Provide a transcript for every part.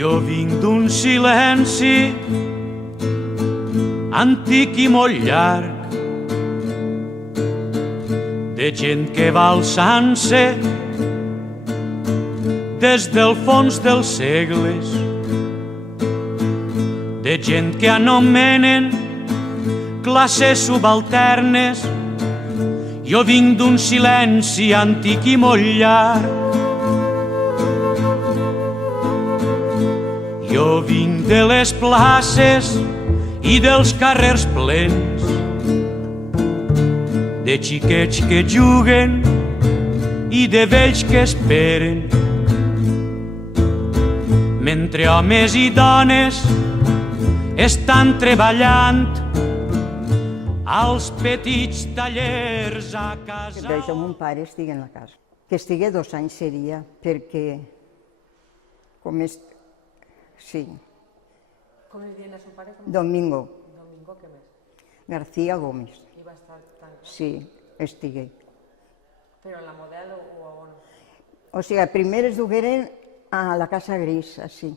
Jo vinc d'un silenci antic i molt llarg, de gent que va alçant-se des del fons dels segles, de gent que anomenen classes subalternes. Jo vinc d'un silenci antic i molt llarg. Jo vinc de les places i dels carrers plens, de xiquets que juguen i de vells que esperen, mentre homes i dones estan treballant als petits tallers a casa. Per això mon pare estigui en la casa. Que estigui 2 anys seria, perquè com és... Sí. Com es deia el seu pare? Domingo. Domingo, què més? García Gómez. I va estar tancat? Sí, estigué. Però en la Model o a on? O sigui, primer es dugueren a la Casa Gris, així.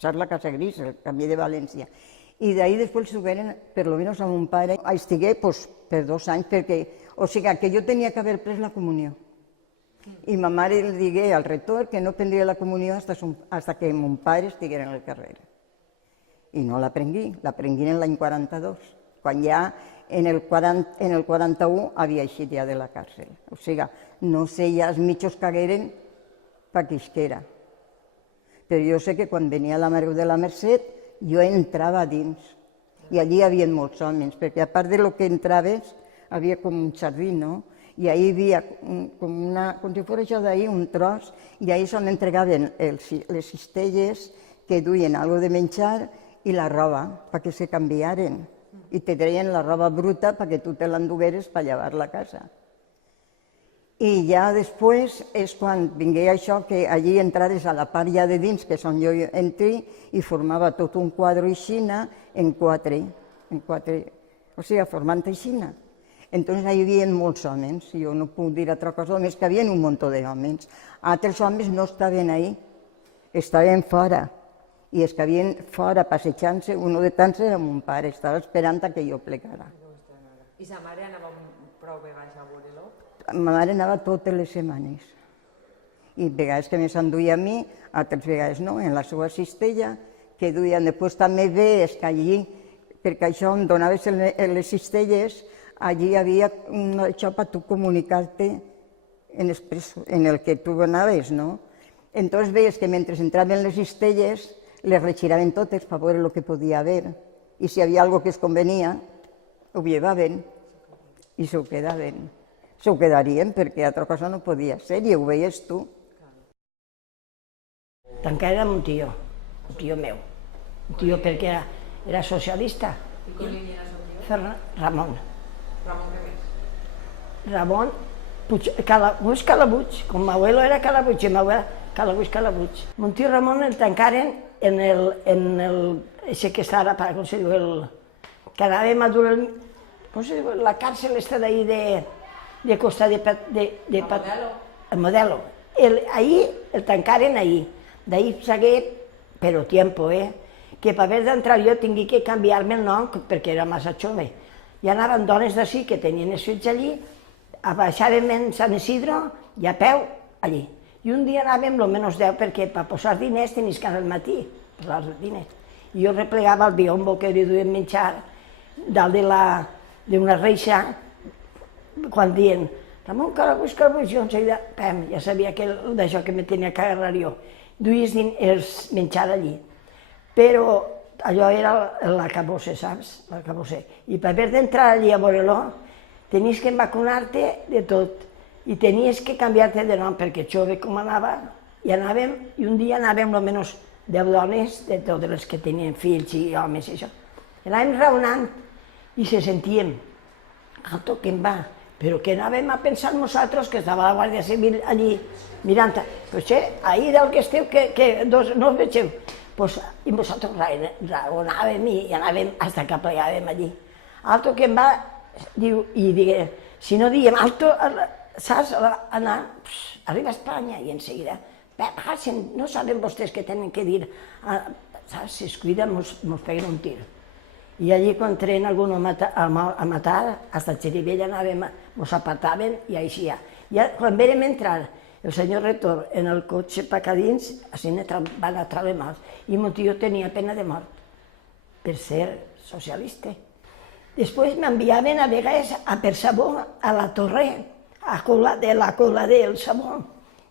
Saps la Casa Gris, el camí de València. I d'ahí després dugueren, per lo menos a mon pare, estigué per 2 anys, perquè, o sigui, que jo tenia que haver pres la comunió. I ma mare li digué al rector que no prendria la comunió hasta que mon pare estiguera en el carrer. I no la prengui en l'any 42, quan ja en el 41 havia eixit ja de la càrcel. O sigui, no sé ja els mitjos que hagueren perquè isquera. Però jo sé que quan venia la Mare de la Mercè, jo entrava dins, i allí hi havia molts homes, perquè a part de lo que entraves, havia com un jardí, no? I ahí hi havia com si fos això d'ahir, un tros, i ahí s'on entregaven les cistelles que duien algo de menjar i la roba, perquè se canviaren. I te treien la roba bruta perquè tu te l'endugueres per llevar la casa. I ja després és quan vingué això, que allí entrares a la part ja de dins, que és on jo entri, i formava tot un quadre aixina en 4, o sigui, formant aixina. Entonces ahí hi havia molts homes, jo no puc dir altra cosa, només que hi havia un munt d'homes. Altres homes no estaven ahí, estaven fora. I els que havien fora passejant-se, un de tants era mon pare, estava esperant que jo plegara. I sa mare anava prou vegades a veure-lo? Ma mare anava totes les setmanes. I vegades que me s'enduia a mi, altres vegades no, en la seva cistella, que duien. Després també ve que allí, perquè això em donaves les cistelles, allí hi havia això per tu comunicar-te en el que tu anaves, no? Entonces veies que mentre entraven les cistelles, les retiraven totes per veure el que podia haver. I si hi havia alguna que es convenia, ho llevaven i s'ho quedaven. S'ho quedarien perquè altra cosa no podia ser i ho veies tu. Tancar era un tio meu. Un tio perquè era socialista. I com li deien al seu tio? Ramon. Ramon què més? Ramon Calabuig, Calabuig. Com m'abuelo era Calabuig i m'abuela Calabuig. Mon tio Ramon el tancaren en el... Eixe que està ara, com se diu, que anàvem a dur com se diu, la càrcel està d'ahir de costat de... El Modelo. Ahí el tancaren ahí. D'ahí segué, però tiempo, que per haver d'entrar jo tingui que canviar-me el nom perquè era massa jove. Hi anaven dones d'ací que tenien els fills allí, baixàvem en Sant Isidro i a peu allí. I un dia anàvem almenys 10 perquè per posar diners tenies que anar al matí, posar els diners. I jo replegava el biombo que li duien menjar dalt d'una reixa quan diuen Ramon Calabuig, jo en seguida, ja sabia d'això que me tenia que agarrar jo. Duies els menjar allí. Però allò era l'acabosse, saps? L'acabosse. I per haver d'entrar allí a veure-lo, tenies que vacunar-te de tot. I tenies que canviar-te de nom, perquè jove com anava, i un dia anàvem almenys 10 dones, de totes les que tenien fills i homes i això. Anàvem raonant i se sentíem, alto que em va, però que anàvem a pensar nosaltres que estava la Guàrdia Civil allí mirant, però ahir del que esteu, que no us vegeu. I nosaltres raonàvem i anàvem fins que plegàvem allí. Alto que em va, diu, i digué, si no diem alto, saps, anar, arriba a Espanya, i en seguida Pasen, no saben vostès què tenen que dir. Saps, si es cuida, mos peguen un tir. I allí, quan treien algú a matar, hasta el xerivell anàvem, mos apartaven i així ja. Quan vèrem entrar el senyor rector en el cotxe per a dins, així van entrar les mals. I mon tio tenia pena de mort per ser socialista. Després m'enviaven a vegades a per sabó a la torre, a la cola del sabó.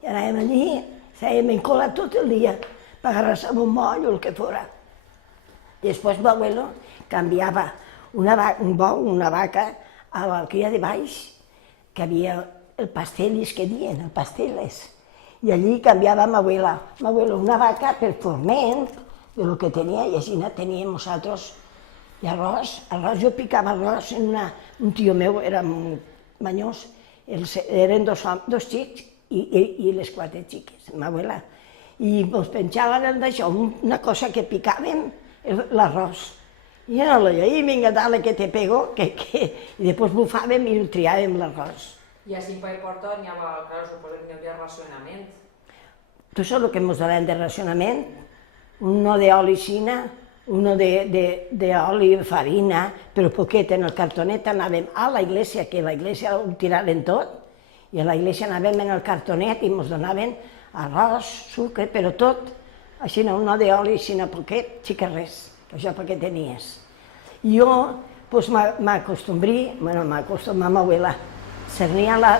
I anàvem allí, fèiem en cola tot el dia, per agarrar sabó moll o el que fora. Després l'abuelo canviava un bou, una vaca, a l'alqueria de baix, que havia el pastelis que diuen, el pasteles. I allí canviava m'abuela una vaca per forment, de lo que tenia, i així teníem nosaltres. I arròs, jo picava arròs en un tio meu, era manyós, eren dos xics i les 4 xiques, m'abuela. I ens penjaven d'això, una cosa que picàvem, l'arròs. I no lo lleí, vinga, dale que te pego, i després bufàvem i triàvem l'arròs. I així per porta n'hi havia, clar, suposo que n'hi havia racionament. Tu saps el que ens donaven de racionament? Uno d'oli xina, uno d'oli, farina, però poquet. En el cartonet anàvem a la iglesia, que la iglesia ho tiraven tot, i a la iglesia anàvem en el cartonet i ens donaven arròs, sucre, però tot. Així no, uno d'oli, així no, poquet, xica res, que això perquè tenies. I jo m'acostumava m'abuela, cernia la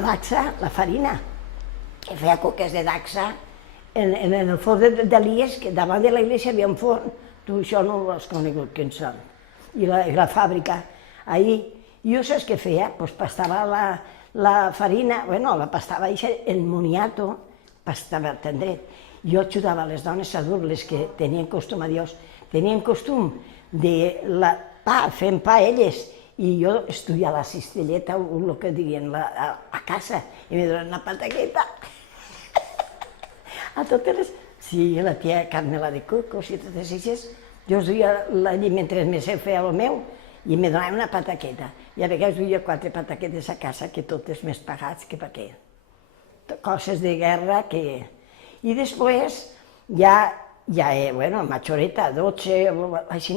daxa, la farina, que feia coques de daxa, en el forn d'Elies, que davant de la iglesia hi havia un forn, tu això no ho has conegut, quins són, i la fàbrica. Ahí, jo saps què feia? Doncs pastava la farina, bueno, la pastava en moniato, pastava tendret. Jo ajudava les dones adultes, les que tenien costum a Dios, tenien costum de fent pa elles, i jo estudiava la cistelleta, el que dirien, a casa, i me donaven una pataqueta. A totes les... Sí, la tia Carmela de Cocos i totes aquestes, jo us duia allí mentre me feia el meu i me donava una pataqueta. I a vegades duia 4 pataquetes a casa, que totes més pagats que per què. Coses de guerra que... I després, bueno, majoreta, 12, així,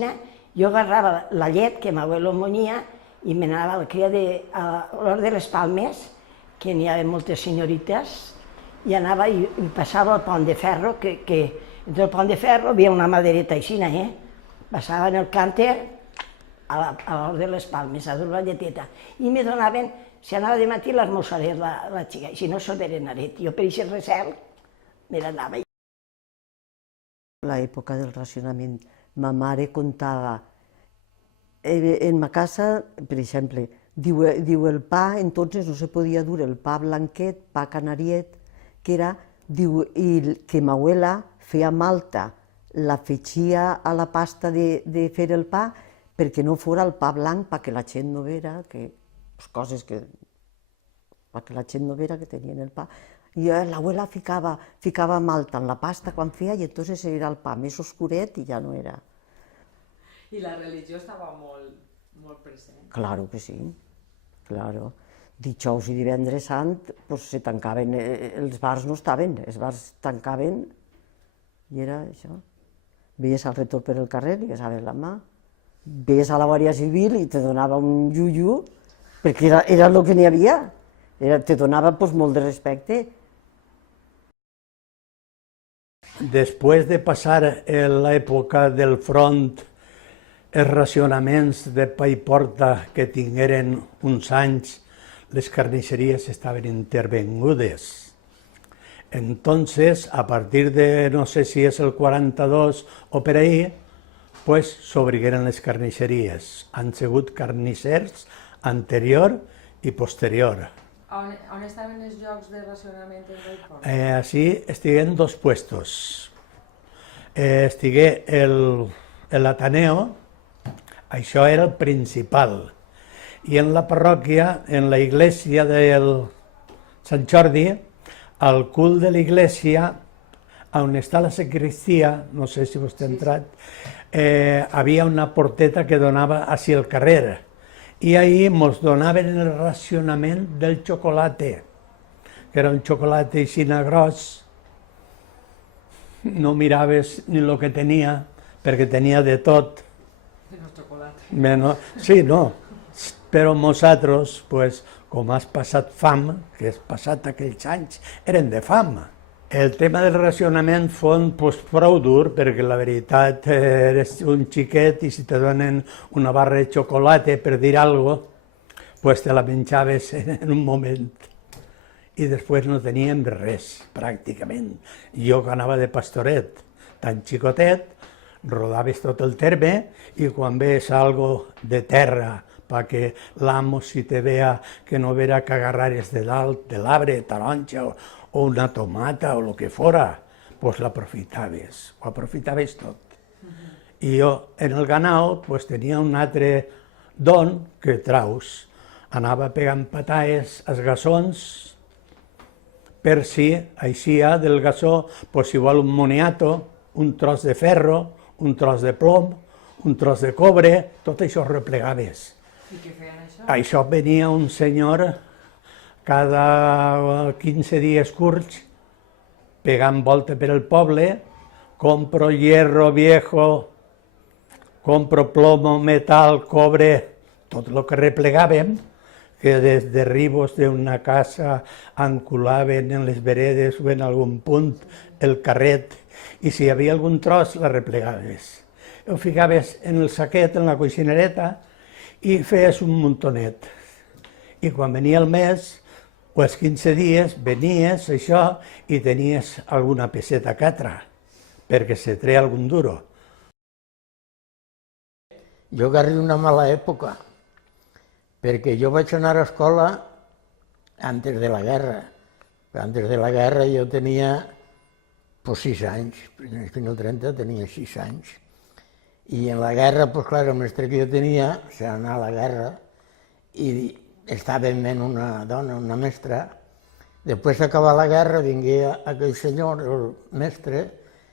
jo agarrava la llet que m'abuelo monia i me n'anava a la cria de l'Hort de les Palmes, que n'hi havia moltes senyorites, i anava i passava el pont de ferro, que entre el pont de ferro hi havia una madereta així, passava en el cànter a l'Hort de les Palmes, a dur la lleteta, i me donaven, si anava de matí l'esmorçaret la xica, i si no s'ho berenaret. Jo per aquest recel me n'anava. L'època del racionament, ma mare contava, en ma casa, per exemple, diu el pa, entonces no se podia dur el pa blanquet, pa canariet, que era, diu, que ma abuela feia malta, la fetxia a la pasta de fer el pa perquè no fora el pa blanc, perquè la gent no vera, coses que... perquè la gent no vera que tenien el pa. I l'abuela ficava malta en la pasta quan feia i entonces era el pa més oscuret i ja no era. I la religió estava molt present? Claro que sí, claro. Dijous i divendres sant, se tancaven, els bars no estaven, els bars tancaven i era això. Veies al rector per el carrer, li besaves la mà, veies a la Guàrdia Civil i te donava un iu-iu, perquè era el que n'hi havia, te donava molt de respecte. Després de passar l'època del front, els racionaments de pa i porta que tingueren uns anys, les carnisseries estaven intervengudes. Entonces, a partir de, no sé si és el 42 o per ahí, pues s'obrigueren les carnisseries. Han sigut carnissers anterior i posterior. On estaven els llocs de racionament en Vallport? Així estigueren 2 puestos. Estigué l'Ateneo, això era el principal. I en la parròquia, en la iglesia del Sant Jordi, al cul de la iglesia, on està la sacristia, no sé si vostè ha entrat, havia una porteta que donava hacia el carrer. I ahí ens donaven el racionament del xocolate, que era un xocolate així gros, no miraves ni el que tenia, perquè tenia de tot. Menos chocolate. Sí, no, però nosaltres, pues, com has passat fam, que has passat aquells anys, eren de fam. El tema del racionament fon pues, prou dur, perquè la veritat eres un xiquet i si te donen una barra de xocolata per dir alguna cosa, pues te la menjaves en un moment. I després no teníem res, pràcticament. Jo que anava de pastoret, tan xicotet, rodaves tot el terme i quan ves algo de terra perquè l'amo si te vea que no vera que agarrares de dalt de l'arbre, taronja o una tomata o el que fora, pues l'aprofitaves, ho aprofitaves tot. I jo en el ganau pues, tenia un altre don que traus, anava pegant patades als gassons per si eixia del gassó pues, igual un moniato, un tros de ferro, un tros de plom, un tros de cobre, tot això replegaves. I què feien això? Això venia un senyor cada 15 dies curts pegant volta per el poble, compro hierro viejo, compro plomo, metal, cobre, tot el que replegàvem, que des de ribos d'una casa enculaven en les veredes o en algun punt el carret, i si hi havia algun tros, la replegaves. Ho ficaves en el saquet, en la coixinereta, i feies un muntonet. I quan venia el mes, o els 15 dies, venies, això, i tenies alguna peseta catra, perquè se treia algun duro. Jo agarré una mala època, perquè jo vaig anar a escola antes de la guerra. Antes de la guerra jo tenia 6 anys, en el 30 tenia 6 anys. I en la guerra, doncs clar, el mestre que jo tenia, o sigui, anar a la guerra, i estava en ment una dona, una mestra. Després d'acabar la guerra vingué aquell senyor, el mestre,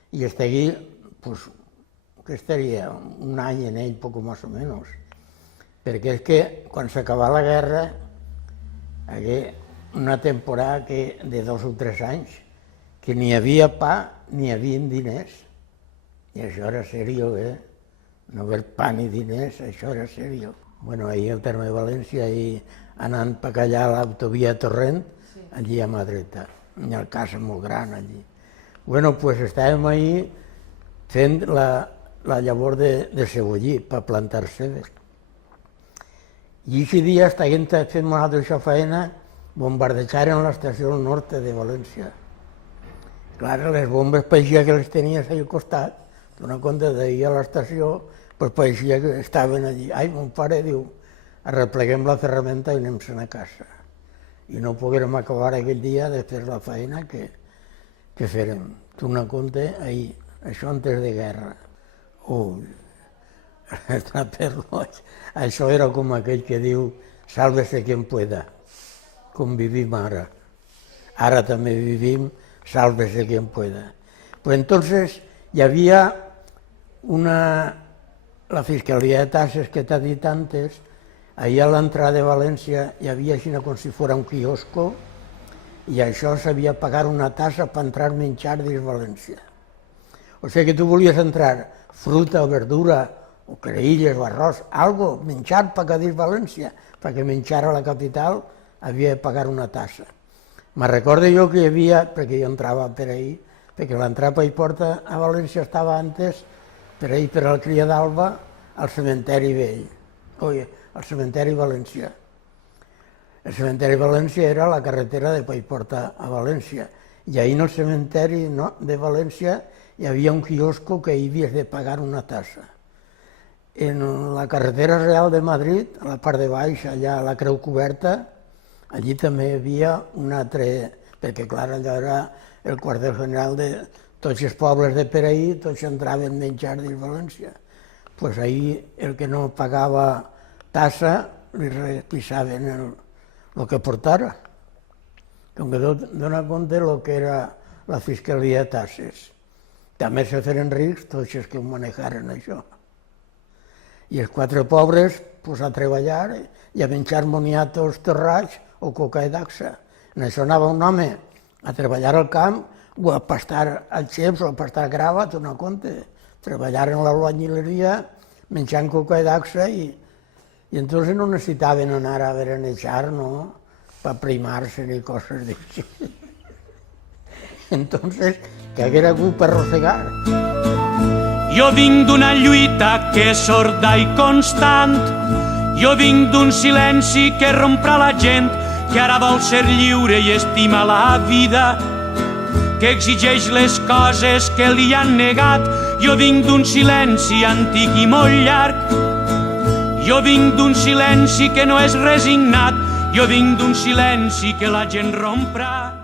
i estegui, doncs, que estaria un any en ell, poc més o menys. Perquè és que quan s'acabà la guerra, hi hagué una temporada de 2 o 3 anys que ni hi havia pa ni hi havia diners. I això era seriós, No haver pa ni diners, això era seriós. Bueno, ahir al terme de València, ahir anant per allà a l'autovia Torrent, allí a mà dreta, una casa molt gran allí. Bueno, doncs estàvem ahir fent la llavor de cebollí per plantar cebes. I aquest dia, estàvem fent una altra feina, bombardejaren l'estació del nord de València. Clar, les bombes pareixia que les tenies al costat, d'una compte d'ahir a l'estació, doncs pareixia que estaven allí. Ai, mon pare diu, arrepleguem la ferramenta i anem-se'n a casa. I no poguérem acabar aquell dia de fer la feina que fèrem. D'una compte, ahir, això antes de guerra. Ui, això era com aquell que diu, sálvese quien pueda, com vivim ara. Ara també vivim, sálvese quien pueda. Pues entonces hi havia la Fiscalia de Tasses que t'ha dit antes, allà a l'entrada de València hi havia així com si fos un quiosco i això s'havia de pagar una tassa per entrar a menjar dins València. O sigui que tu volies entrar fruta o verdura o creïlles o arròs, algo, menjar per a dins València, perquè menjar a la capital havia de pagar una tassa. Me recordo jo que hi havia, perquè jo entrava per ahir, perquè l'entrada per porta a València estava antes per ahir per al Cria d'Alba al cementeri vell, al cementeri valencià. El cementeri valencià era la carretera de Paiporta a València i ahir en el cementeri de València hi havia un quiosco que hi havies de pagar una tassa. En la carretera real de Madrid, a la part de baix, allà a la Creu Coberta, allí també hi havia un altre, perquè clar, allò era el quartel general de tots els pobles de per ahir, tots entraven a menjar dins València. Doncs ahir el que no pagava tassa li repisaven el que portara. Com que dona compte el que era la Fiscalia de Tasses. També se feren rics tots els que ho manejaren això. I els 4 pobres a treballar i a menjar moniatos torrats o coca i daxa. En això anava un home a treballar al camp o a pastar al xeps o a pastar grava, tu no comptes. Treballar en l'albañileria, menjant coca i daxa i entonces no necessitaven anar a berenejar, no?, per primar-se ni coses d'així. Entonces, que haguera hagut per arrossegar. Jo vinc d'una lluita que és sorda i constant. Jo vinc d'un silenci que romprà la gent que ara vol ser lliure i estima la vida, que exigeix les coses que li han negat. Jo vinc d'un silenci antic i molt llarg. Jo vinc d'un silenci que no és resignat. Jo vinc d'un silenci que la gent romprà.